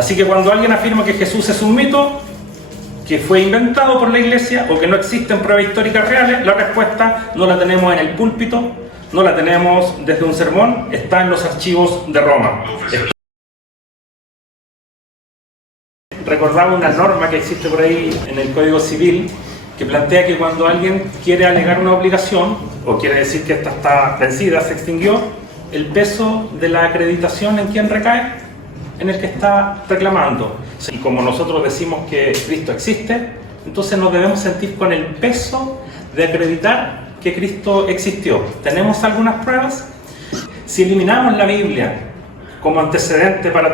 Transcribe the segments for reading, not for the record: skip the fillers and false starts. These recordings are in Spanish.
Así que cuando alguien afirma que Jesús es un mito, que fue inventado por la Iglesia o que no existen pruebas históricas reales, la respuesta no la tenemos en el púlpito, no la tenemos desde un sermón, está en los archivos de Roma. Recordaba una norma que existe por ahí en el Código Civil que plantea que cuando alguien quiere alegar una obligación o quiere decir que esta está vencida, se extinguió, el peso de la acreditación ¿en quién recae? En el que está reclamando. Y como nosotros decimos que Cristo existe, entonces nos debemos sentir con el peso de acreditar que Cristo existió. ¿Tenemos algunas pruebas? Si eliminamos la Biblia como antecedente para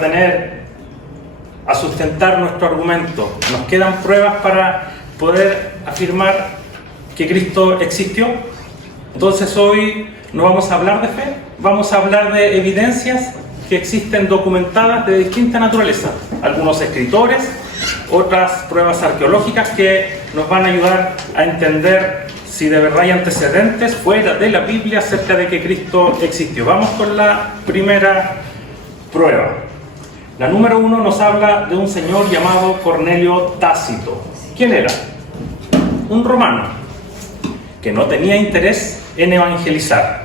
a sustentar nuestro argumento, ¿nos quedan pruebas para poder afirmar que Cristo existió? Entonces hoy no vamos a hablar de fe, vamos a hablar de evidencias que existen documentadas de distinta naturaleza. Algunos escritores, otras pruebas arqueológicas que nos van a ayudar a entender si de verdad hay antecedentes fuera de la Biblia acerca de que Cristo existió. Vamos con la primera prueba. La número 1 nos habla de un señor llamado Cornelio Tácito. ¿Quién era? Un romano que no tenía interés en evangelizar.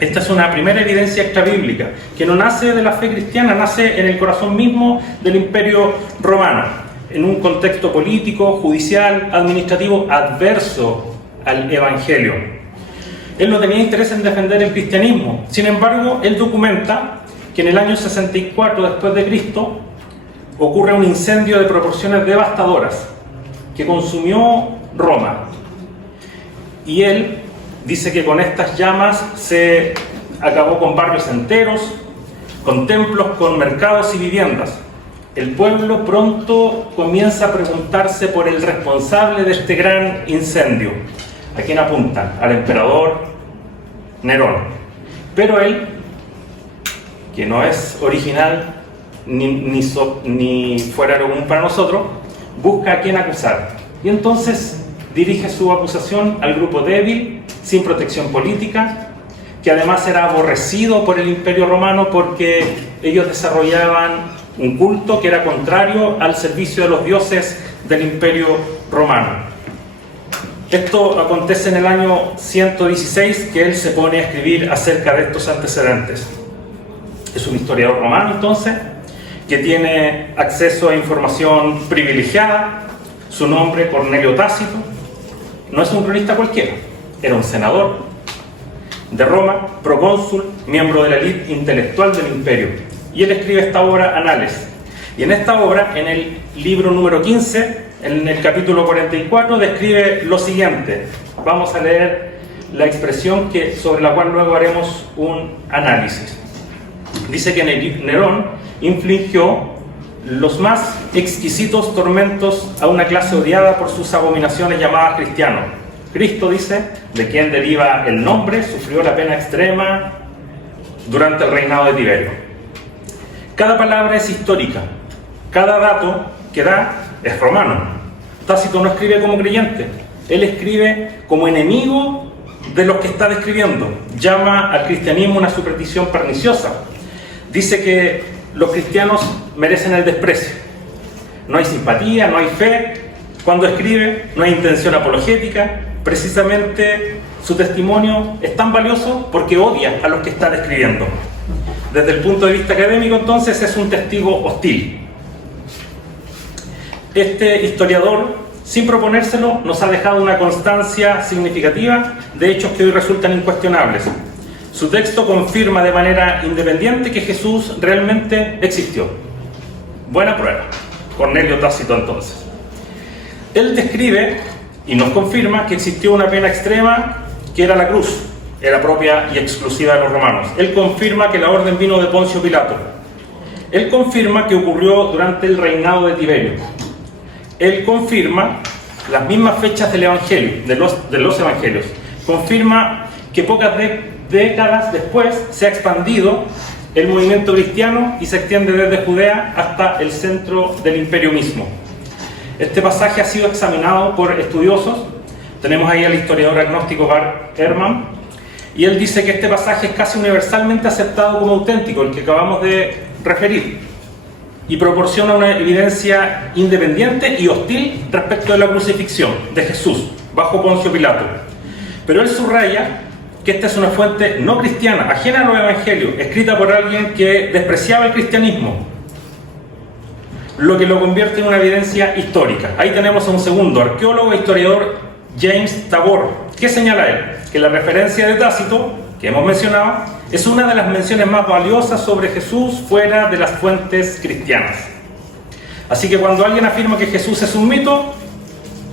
Esta es una primera evidencia extrabíblica, que no nace de la fe cristiana, nace en el corazón mismo del Imperio Romano, en un contexto político, judicial, administrativo adverso al Evangelio. Él no tenía interés en defender el cristianismo, sin embargo, él documenta que en el año 64 después de Cristo ocurre un incendio de proporciones devastadoras que consumió Roma. Y él dice que con estas llamas se acabó con barrios enteros, con templos, con mercados y viviendas. El pueblo pronto comienza a preguntarse por el responsable de este gran incendio. ¿A quién apuntan? Al emperador Nerón. Pero él, que no es original ni fuera de lo común para nosotros, busca a quién acusar. Y entonces dirige su acusación al grupo débil, sin protección política, que además era aborrecido por el Imperio Romano porque ellos desarrollaban un culto que era contrario al servicio de los dioses del Imperio Romano. Esto acontece en el año 116, que él se pone a escribir acerca de estos antecedentes. Es un historiador romano, entonces, que tiene acceso a información privilegiada. Su nombre, Cornelio Tácito, no es un cronista cualquiera. Era un senador de Roma, procónsul, miembro de la élite intelectual del imperio. Y él escribe esta obra, Anales. Y en esta obra, en el libro número 15, en el capítulo 44, describe lo siguiente. Vamos a leer la expresión sobre la cual luego haremos un análisis. Dice que Nerón infligió los más exquisitos tormentos a una clase odiada por sus abominaciones llamadas cristianos. Cristo, dice, de quien deriva el nombre, sufrió la pena extrema durante el reinado de Tiberio. Cada palabra es histórica, cada dato que da es romano. Tácito no escribe como creyente, él escribe como enemigo de los que está describiendo. Llama al cristianismo una superstición perniciosa. Dice que los cristianos merecen el desprecio. No hay simpatía, no hay fe. Cuando escribe, no hay intención apologética. Precisamente su testimonio es tan valioso porque odia a los que está describiendo. Desde el punto de vista académico, entonces, es un testigo hostil. Este historiador, sin proponérselo, nos ha dejado una constancia significativa de hechos que hoy resultan incuestionables. Su texto confirma de manera independiente que Jesús realmente existió. Buena prueba. Cornelio Tácito, entonces. Él describe y nos confirma que existió una pena extrema que era la cruz, era propia y exclusiva de los romanos. Él confirma que la orden vino de Poncio Pilato. Él confirma que ocurrió durante el reinado de Tiberio. Él confirma las mismas fechas del Evangelio, de los Evangelios. Confirma que pocas décadas después se ha expandido el movimiento cristiano y se extiende desde Judea hasta el centro del imperio mismo. Este pasaje ha sido examinado por estudiosos. Tenemos ahí al historiador agnóstico Bart Ehrman, y él dice que este pasaje es casi universalmente aceptado como auténtico, el que acabamos de referir. y proporciona una evidencia independiente y hostil respecto de la crucifixión de Jesús bajo Poncio Pilato. Pero él subraya que esta es una fuente no cristiana, ajena a los evangelios, escrita por alguien que despreciaba el cristianismo, lo que lo convierte en una evidencia histórica. Ahí tenemos a un segundo arqueólogo e historiador, James Tabor, que señala él que la referencia de Tácito, que hemos mencionado, es una de las menciones más valiosas sobre Jesús fuera de las fuentes cristianas. Así que cuando alguien afirma que Jesús es un mito,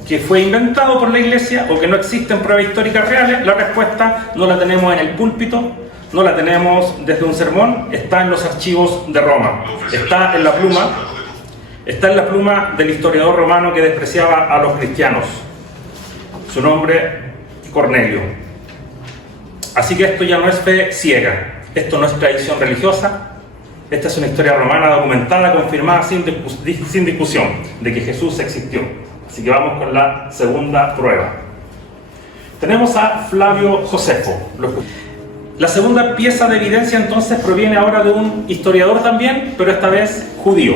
que fue inventado por la Iglesia o que no existen pruebas históricas reales, la respuesta no la tenemos en el púlpito, no la tenemos desde un sermón, está en los archivos de Roma, está en la pluma del historiador romano que despreciaba a los cristianos. Su nombre, Cornelio. Así que esto ya no es fe ciega, esto no es tradición religiosa, esta es una historia romana documentada, confirmada sin discusión, de que Jesús existió. Así que vamos con la segunda prueba. Tenemos a Flavio Josefo. La segunda pieza de evidencia entonces proviene ahora de un historiador también, pero esta vez judío.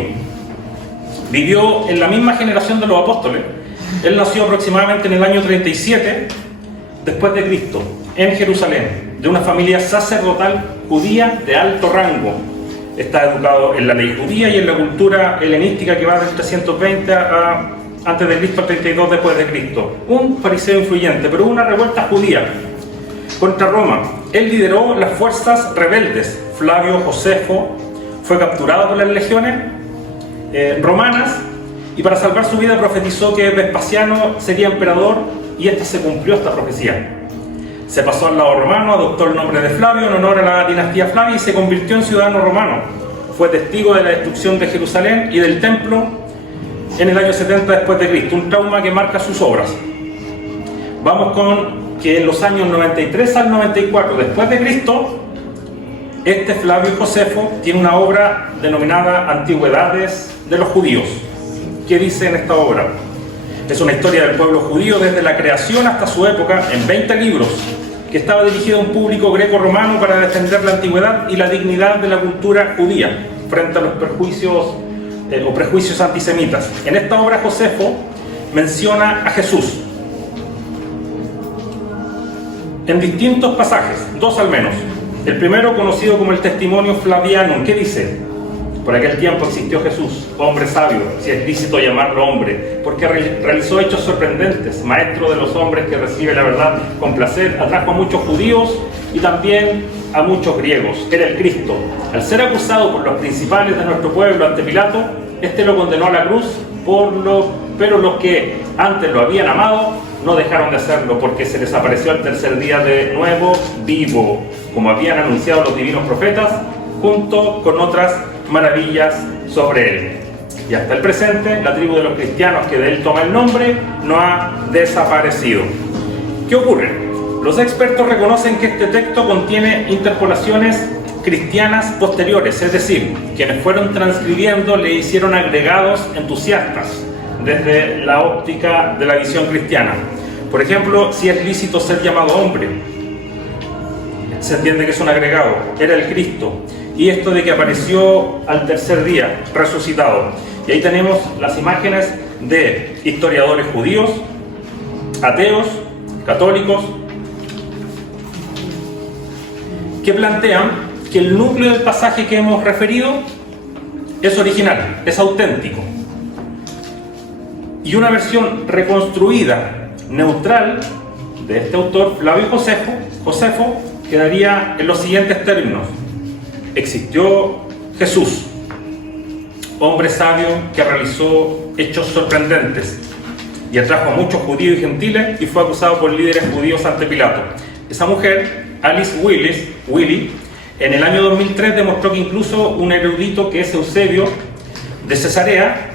Vivió en la misma generación de los apóstoles. Él nació aproximadamente en el año 37 después de Cristo, en Jerusalén, de una familia sacerdotal judía de alto rango. Está educado en la ley judía y en la cultura helenística que va del 320 antes de Cristo al 32 después de Cristo. Un fariseo influyente, pero hubo una revuelta judía contra Roma. Él lideró las fuerzas rebeldes. Flavio Josefo fue capturado por las legiones romanas y para salvar su vida profetizó que Vespasiano sería emperador y se cumplió esta profecía. Se pasó al lado romano, adoptó el nombre de Flavio en honor a la dinastía Flavia y se convirtió en ciudadano romano. Fue testigo de la destrucción de Jerusalén y del templo en el año 70 después de Cristo, un trauma que marca sus obras. Vamos con que en los años 93 al 94 después de Cristo, Flavio Josefo tiene una obra denominada Antigüedades de los Judíos. ¿Qué dice en esta obra? Es una historia del pueblo judío desde la creación hasta su época, en 20 libros, que estaba dirigido a un público greco-romano para defender la antigüedad y la dignidad de la cultura judía frente a los prejuicios antisemitas. En esta obra Josefo menciona a Jesús en distintos pasajes, dos al menos. El primero, conocido como el Testimonio Flavianum, ¿qué dice? Por aquel tiempo existió Jesús, hombre sabio, si es lícito llamarlo hombre, porque realizó hechos sorprendentes, maestro de los hombres que recibe la verdad con placer, atrajo a muchos judíos y también a muchos griegos. Era el Cristo. Al ser acusado por los principales de nuestro pueblo ante Pilato, lo condenó a la cruz, pero los que antes lo habían amado no dejaron de hacerlo, porque se les apareció al tercer día de nuevo vivo, como habían anunciado los divinos profetas, junto con otras maravillas sobre él. Y hasta el presente, la tribu de los cristianos que de él toma el nombre no ha desaparecido. ¿Qué ocurre? Los expertos reconocen que este texto contiene interpolaciones cristianas posteriores, es decir, quienes fueron transcribiendo le hicieron agregados entusiastas desde la óptica de la visión cristiana. Por ejemplo, si es lícito ser llamado hombre, se entiende que es un agregado, era el Cristo, y esto de que apareció al tercer día resucitado. Y ahí tenemos las imágenes de historiadores judíos, ateos, católicos, que plantean que el núcleo del pasaje que hemos referido es original, es auténtico, y una versión reconstruida, neutral, de este autor, Flavio Josefo, quedaría en los siguientes términos: existió Jesús, hombre sabio que realizó hechos sorprendentes y atrajo a muchos judíos y gentiles y fue acusado por líderes judíos ante Pilato. Esa mujer, Alice Willy, en el año 2003 demostró que incluso un erudito que es Eusebio de Cesarea,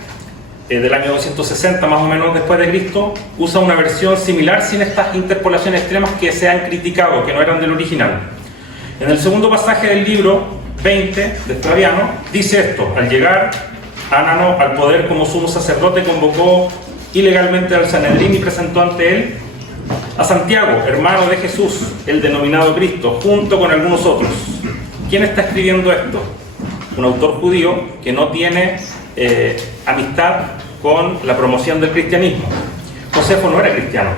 del año 260 más o menos después de Cristo, usa una versión similar sin estas interpolaciones extremas que se han criticado, que no eran del original. En el segundo pasaje del libro 20 de Flaviano dice esto: al llegar Anano al poder como sumo sacerdote, convocó ilegalmente al Sanedrín y presentó ante él a Santiago, hermano de Jesús, el denominado Cristo, junto con algunos otros. ¿Quién está escribiendo esto? Un autor judío que no tiene amistad con la promoción del cristianismo. Josefo no era cristiano,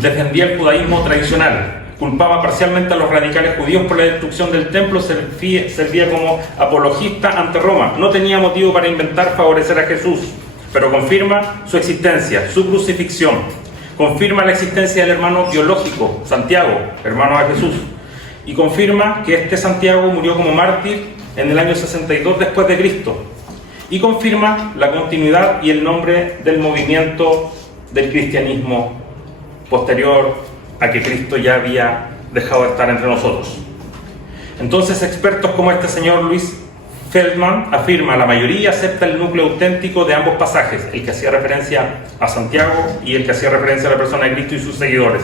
defendía el judaísmo tradicional, culpaba parcialmente a los radicales judíos por la destrucción del templo, servía como apologista ante Roma, no tenía motivo para inventar favorecer a Jesús, pero confirma su existencia, su crucifixión, confirma la existencia del hermano biológico, Santiago, hermano de Jesús, y confirma que este Santiago murió como mártir en el año 62 después de Cristo, y confirma la continuidad y el nombre del movimiento del cristianismo posterior a que Cristo ya había dejado de estar entre nosotros. Entonces, expertos como este señor Luis Feldman afirma: la mayoría acepta el núcleo auténtico de ambos pasajes, el que hacía referencia a Santiago y el que hacía referencia a la persona de Cristo y sus seguidores.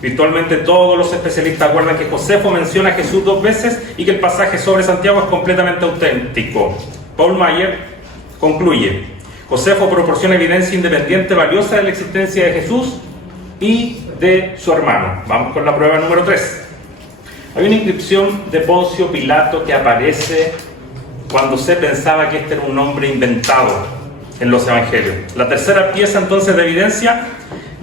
Virtualmente todos los especialistas acuerdan que Josefo menciona a Jesús 2 veces y que el pasaje sobre Santiago es completamente auténtico. Paul Maier concluye: Josefo proporciona evidencia independiente valiosa de la existencia de Jesús y de su hermano. Vamos con la prueba número 3. Hay una inscripción de Poncio Pilato que aparece cuando se pensaba que este era un nombre inventado en los evangelios. La tercera pieza entonces de evidencia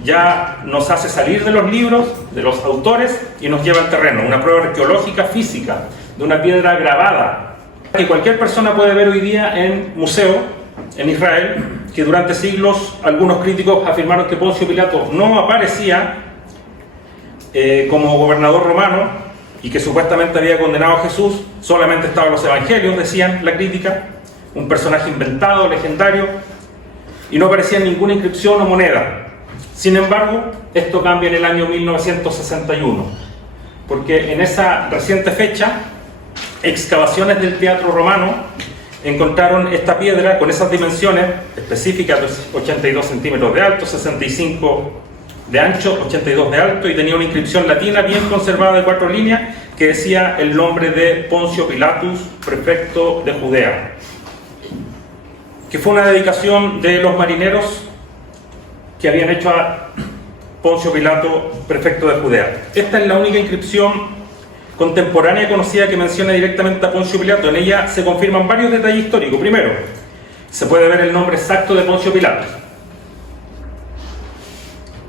ya nos hace salir de los libros, de los autores, y nos lleva al terreno, una prueba arqueológica física de una piedra grabada que cualquier persona puede ver hoy día en museo en Israel, que durante siglos algunos críticos afirmaron que Poncio Pilato no aparecía como gobernador romano y que supuestamente había condenado a Jesús, solamente estaban los evangelios, decían la crítica, un personaje inventado, legendario, y no aparecía ninguna inscripción o moneda. Sin embargo, esto cambia en el año 1961, porque en esa reciente fecha, excavaciones del Teatro Romano encontraron esta piedra con esas dimensiones específicas, 82 centímetros de alto, 65 de ancho, 82 de alto, y tenía una inscripción latina bien conservada de 4 líneas que decía el nombre de Poncio Pilatus, prefecto de Judea, que fue una dedicación de los marineros que habían hecho a Poncio Pilato, prefecto de Judea. Esta es la única inscripción contemporánea conocida que menciona directamente a Poncio Pilato. En ella se confirman varios detalles históricos. Primero, se puede ver el nombre exacto de Poncio Pilato,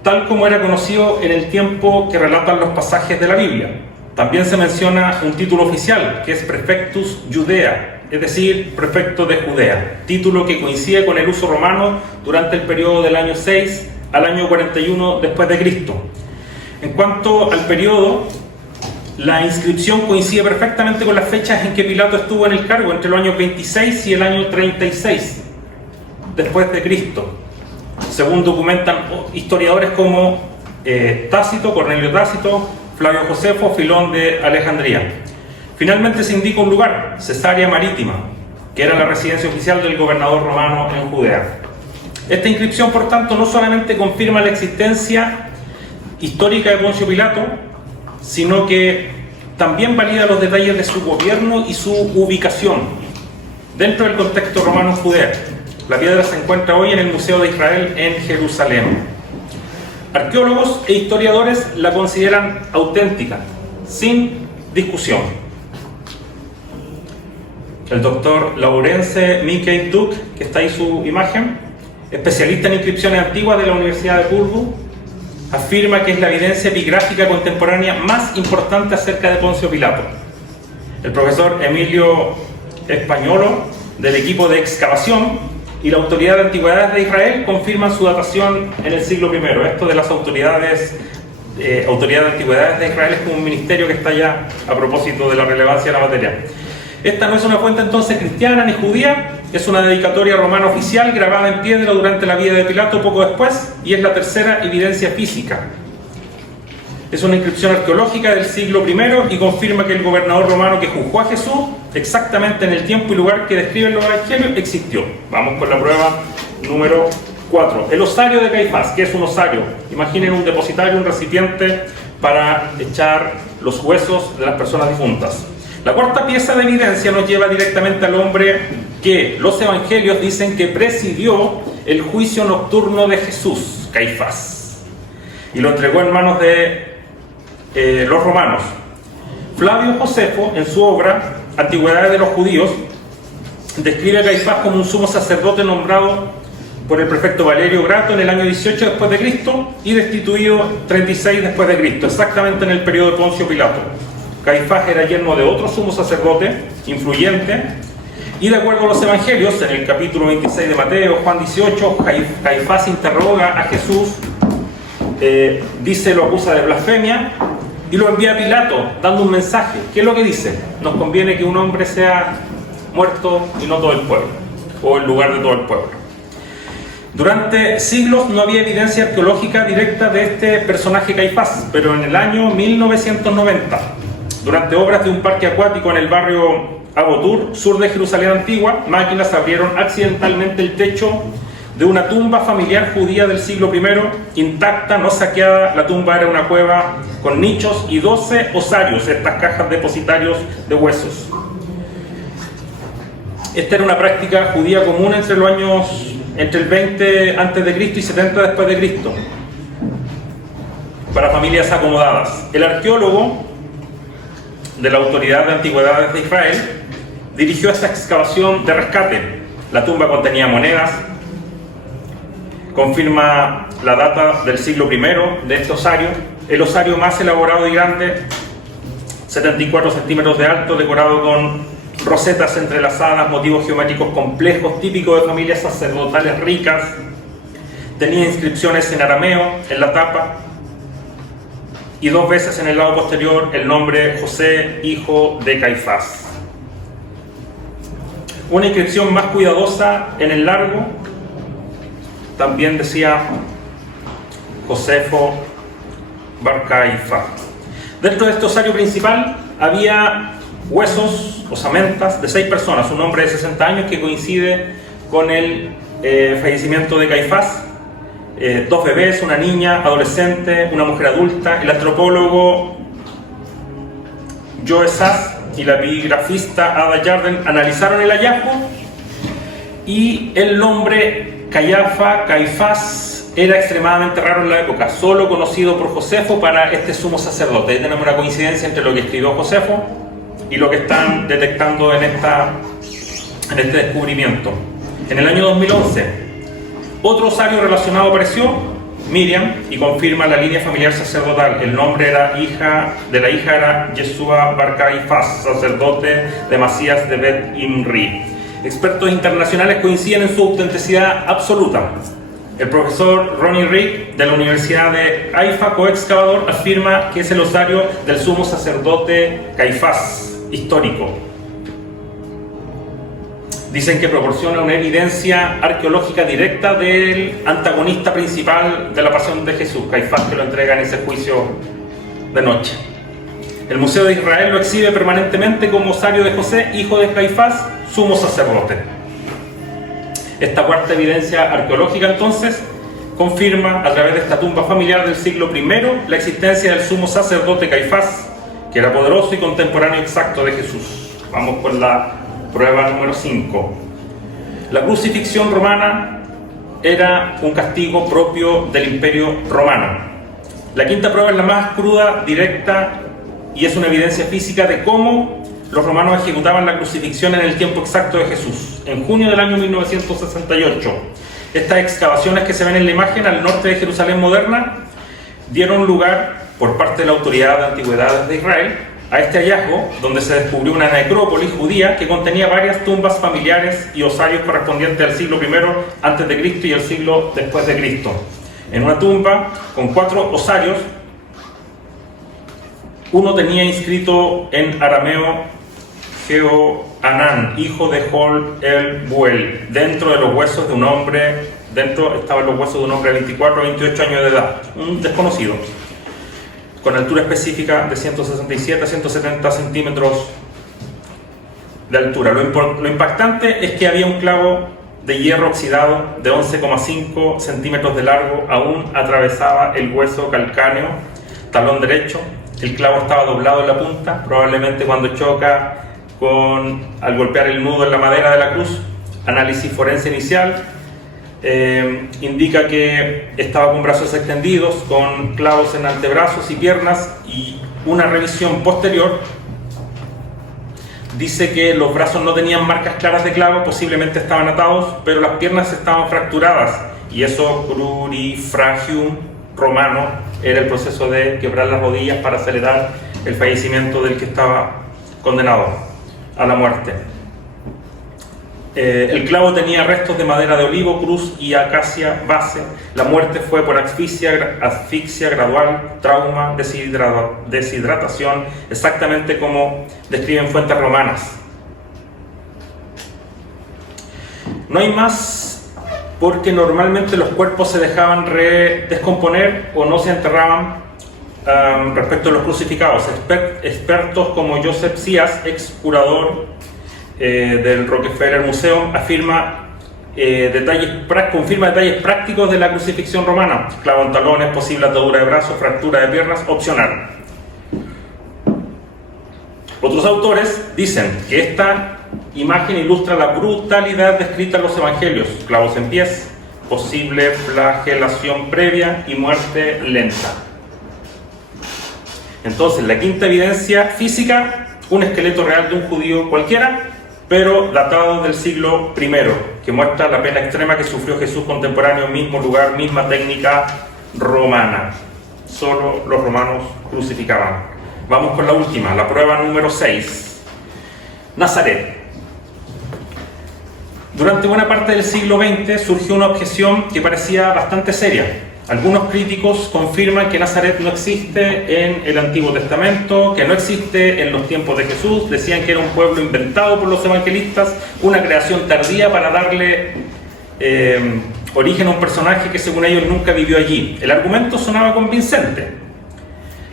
tal como era conocido en el tiempo que relatan los pasajes de la Biblia. También se menciona un título oficial, que es Prefectus Judea, es decir, prefecto de Judea, título que coincide con el uso romano durante el periodo del año 6 al año 41 después de Cristo. En cuanto al periodo, la inscripción coincide perfectamente con las fechas en que Pilato estuvo en el cargo, entre los años 26 y el año 36 después de Cristo, según documentan historiadores como Tácito, Cornelio Tácito, Flavio Josefo, Filón de Alejandría. Finalmente se indica un lugar, Cesarea Marítima, que era la residencia oficial del gobernador romano en Judea. Esta inscripción, por tanto, no solamente confirma la existencia histórica de Poncio Pilato, sino que también valida los detalles de su gobierno y su ubicación dentro del contexto romano en Judea. La piedra se encuentra hoy en el Museo de Israel en Jerusalén. Arqueólogos e historiadores la consideran auténtica, sin discusión. El doctor Laurence Mickey Duke, que está ahí su imagen, especialista en inscripciones antiguas de la Universidad de Purdue, afirma que es la evidencia epigráfica contemporánea más importante acerca de Poncio Pilato. El profesor Emilio Españolo, del equipo de excavación, y la Autoridad de Antigüedades de Israel confirman su datación en el siglo I. Esto de las autoridades de Antigüedades de Israel es como un ministerio que está ya a propósito de la relevancia de la materia. Esta no es una fuente entonces cristiana ni judía, es una dedicatoria romana oficial grabada en piedra durante la vida de Pilato poco después, y es la tercera evidencia física. Es una inscripción arqueológica del siglo I y confirma que el gobernador romano que juzgó a Jesús exactamente en el tiempo y lugar que describen los evangelios existió. Vamos con la prueba número 4. El osario de Caifás. ¿Qué es un osario? Imaginen un depositario, un recipiente para echar los huesos de las personas difuntas. La cuarta pieza de evidencia nos lleva directamente al hombre que los evangelios dicen que presidió el juicio nocturno de Jesús, Caifás, y lo entregó en manos de los romanos. Flavio Josefo, en su obra Antigüedades de los Judíos, describe a Caifás como un sumo sacerdote nombrado por el prefecto Valerio Grato en el año 18 después de Cristo y destituido 36 después de Cristo, exactamente en el periodo de Poncio Pilato. Caifás era yerno de otro sumo sacerdote influyente, y de acuerdo a los evangelios, en el capítulo 26 de Mateo, Juan 18, Caifás interroga a Jesús, lo acusa de blasfemia y lo envía a Pilato dando un mensaje. ¿Qué es lo que dice? Nos conviene que un hombre sea muerto y no todo el pueblo, o en lugar de todo el pueblo. Durante siglos no había evidencia arqueológica directa de este personaje Caifás, pero en el año 1990, durante obras de un parque acuático en el barrio Abotur, sur de Jerusalén antigua, máquinas abrieron accidentalmente el techo de una tumba familiar judía del siglo I, intacta, no saqueada. La tumba era una cueva con nichos y 12 osarios, estas cajas depositarios de huesos. Esta era una práctica judía común entre el 20 a.C. y 70 después de Cristo, para familias acomodadas. El arqueólogo de la Autoridad de Antigüedades de Israel dirigió esta excavación de rescate. La tumba contenía monedas, confirma la data del siglo I de este osario, el osario más elaborado y grande, 74 centímetros de alto, decorado con rosetas entrelazadas, motivos geométricos complejos, típicos de familias sacerdotales ricas. Tenía inscripciones en arameo en la tapa y 2 veces en el lado posterior el nombre José, hijo de Caifás. Una inscripción más cuidadosa en el largo también decía Josefo bar Caifás. Dentro de este osario principal había huesos, osamentas de 6 personas, un hombre de 60 años que coincide con el fallecimiento de Caifás, 2 bebés, una niña adolescente, una mujer adulta. El antropólogo Joe Sass y la epigrafista Ada Yarden analizaron el hallazgo y el nombre Caifás era extremadamente raro en la época, solo conocido por Josefo para este sumo sacerdote. Ahí tenemos una coincidencia entre lo que escribió Josefo y lo que están detectando en este descubrimiento. En el año 2011, otro osario relacionado apareció, Miriam, y confirma la línea familiar sacerdotal. El nombre era de la hija era Yeshua bar Caifás, sacerdote de Masías de Bet Imri. Expertos internacionales coinciden en su autenticidad absoluta. El profesor Ronnie Rick de la Universidad de Haifa, coexcavador, afirma que es el osario del sumo sacerdote Caifás histórico. Dicen que proporciona una evidencia arqueológica directa del antagonista principal de la pasión de Jesús, Caifás, que lo entrega en ese juicio de noche. El Museo de Israel lo exhibe permanentemente como osario de José, hijo de Caifás, sumo sacerdote. Esta cuarta evidencia arqueológica, entonces, confirma a través de esta tumba familiar del siglo I la existencia del sumo sacerdote Caifás, que era poderoso y contemporáneo exacto de Jesús. Vamos con la prueba número 5. La crucifixión romana era un castigo propio del Imperio Romano. La quinta prueba es la más cruda, directa, y es una evidencia física de cómo los romanos ejecutaban la crucifixión en el tiempo exacto de Jesús, en junio del año 1968. Estas excavaciones que se ven en la imagen al norte de Jerusalén moderna dieron lugar, por parte de la Autoridad de Antigüedades de Israel, a este hallazgo, donde se descubrió una necrópolis judía que contenía varias tumbas familiares y osarios correspondientes al siglo I a.C. y el siglo después de Cristo. En una tumba con 4 osarios, uno tenía inscrito en arameo Jehoanán, hijo de Jol el Buel. Dentro de los huesos de un hombre, dentro estaban los huesos de un hombre de 24 a 28 años de edad, un desconocido, con altura específica de 167 a 170 centímetros de altura. Lo impactante es que había un clavo de hierro oxidado de 11,5 centímetros de largo, aún atravesaba el hueso calcáneo, talón derecho. El clavo estaba doblado en la punta, probablemente cuando choca al golpear el nudo en la madera de la cruz. Análisis forense inicial indica que estaba con brazos extendidos, con clavos en antebrazos y piernas, y una revisión posterior Dice que los brazos no tenían marcas claras de clavo, posiblemente estaban atados, pero las piernas estaban fracturadas, y eso crurifragium romano era el proceso de quebrar las rodillas para acelerar el fallecimiento del que estaba condenado a la muerte. El clavo tenía restos de madera de olivo, cruz y acacia base. La muerte fue por asfixia gradual, trauma, deshidratación, exactamente como describen fuentes romanas. No hay más, porque normalmente los cuerpos se dejaban descomponer o no se enterraban. Respecto a los crucificados, expertos como Joseph Sias, ex curador del Rockefeller Museum, confirma detalles prácticos de la crucifixión romana: clavo en talones, posible atadura de brazos, fractura de piernas, opcional. Otros autores dicen que esta imagen ilustra la brutalidad descrita en los evangelios: clavos en pies, posible flagelación previa y muerte lenta. Entonces, la quinta evidencia física, un esqueleto real de un judío cualquiera, pero datado del siglo I, que muestra la pena extrema que sufrió Jesús contemporáneo, mismo lugar, misma técnica romana. Solo los romanos crucificaban. Vamos con la última, la prueba número 6. Nazaret. Durante buena parte del siglo XX surgió una objeción que parecía bastante seria. Algunos críticos confirman que Nazaret no existe en el Antiguo Testamento, que no existe en los tiempos de Jesús. Decían que era un pueblo inventado por los evangelistas, una creación tardía para darle origen a un personaje que según ellos nunca vivió allí. El argumento sonaba convincente,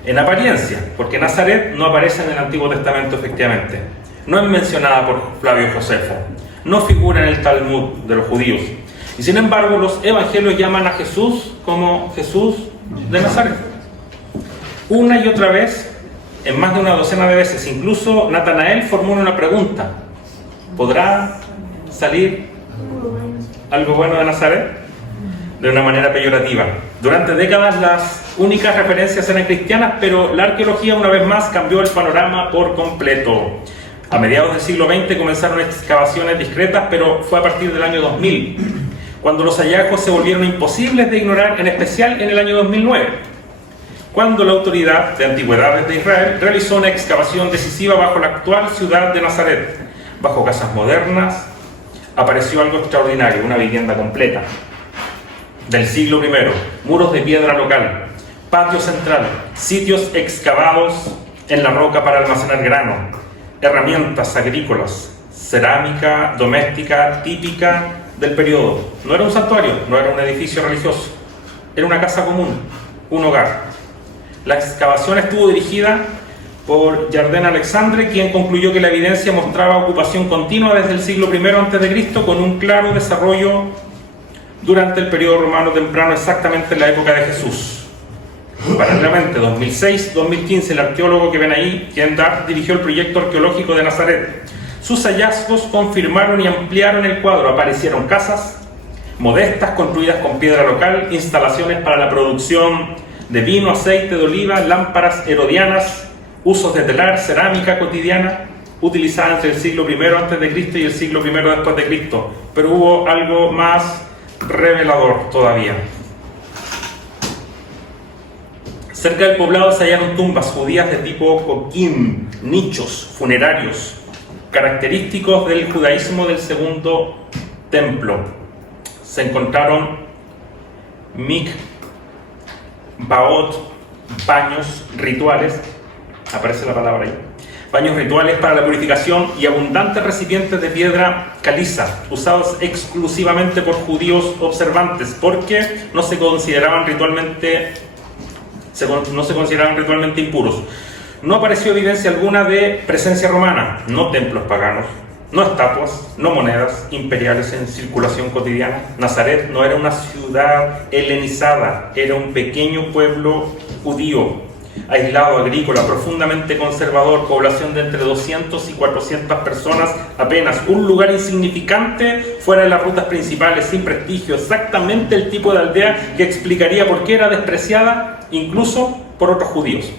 en apariencia, porque Nazaret no aparece en el Antiguo Testamento efectivamente. No es mencionada por Flavio Josefo, no figura en el Talmud de los judíos. Y sin embargo, los evangelios llaman a Jesús como Jesús de Nazaret. Una y otra vez, en más de una docena de veces, incluso Natanael formula una pregunta: ¿podrá salir algo bueno de Nazaret? De una manera peyorativa. Durante décadas las únicas referencias eran cristianas, pero la arqueología una vez más cambió el panorama por completo. A mediados del siglo XX comenzaron excavaciones discretas, pero fue a partir del año 2000 cuando los hallazgos se volvieron imposibles de ignorar, en especial en el año 2009, cuando la Autoridad de Antigüedades de Israel realizó una excavación decisiva bajo la actual ciudad de Nazaret. Bajo casas modernas apareció algo extraordinario: una vivienda completa del siglo I, muros de piedra local, patio central, sitios excavados en la roca para almacenar grano, herramientas agrícolas, cerámica doméstica típica del periodo. No era un santuario, no era un edificio religioso, era una casa común, un hogar. La excavación estuvo dirigida por Jardin Alexandre, quien concluyó que la evidencia mostraba ocupación continua desde el siglo I a.C., con un claro desarrollo durante el periodo romano temprano, exactamente en la época de Jesús. Paralelamente, 2006-2015, el arqueólogo que ven ahí, Ken Dart, dirigió el proyecto arqueológico de Nazaret. Sus hallazgos confirmaron y ampliaron el cuadro. Aparecieron casas modestas construidas con piedra local, instalaciones para la producción de vino, aceite de oliva, lámparas herodianas, usos de telar, cerámica cotidiana, utilizada entre el siglo I a.C. y el siglo I después de Cristo. Pero hubo algo más revelador todavía. Cerca del poblado se hallaron tumbas judías de tipo Joquim, nichos funerarios, característicos del judaísmo del segundo templo. Se encontraron mikvaot, baños rituales, aparece la palabra ahí, baños rituales para la purificación, y abundantes recipientes de piedra caliza, usados exclusivamente por judíos observantes, porque no se consideraban ritualmente impuros. No apareció evidencia alguna de presencia romana, no templos paganos, no estatuas, no monedas imperiales en circulación cotidiana. Nazaret no era una ciudad helenizada, era un pequeño pueblo judío, aislado, agrícola, profundamente conservador, población de entre 200 y 400 personas apenas, un lugar insignificante fuera de las rutas principales, sin prestigio, exactamente el tipo de aldea que explicaría por qué era despreciada incluso por otros judíos.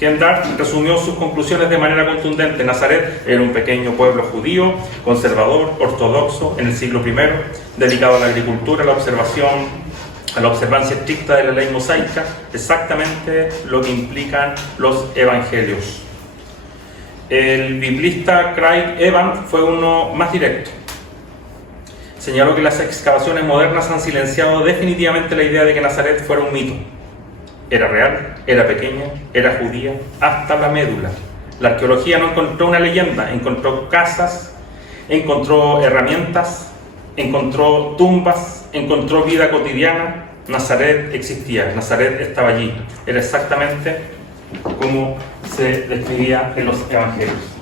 Ken Dart resumió sus conclusiones de manera contundente. Nazaret era un pequeño pueblo judío, conservador, ortodoxo, en el siglo I, dedicado a la agricultura, a la observancia estricta de la ley mosaica, exactamente lo que implican los evangelios. El biblista Craig Evans fue uno más directo. Señaló que las excavaciones modernas han silenciado definitivamente la idea de que Nazaret fuera un mito. Era real, era pequeña, era judía, hasta la médula. La arqueología no encontró una leyenda, encontró casas, encontró herramientas, encontró tumbas, encontró vida cotidiana. Nazaret existía, Nazaret estaba allí. Era exactamente como se describía en los evangelios.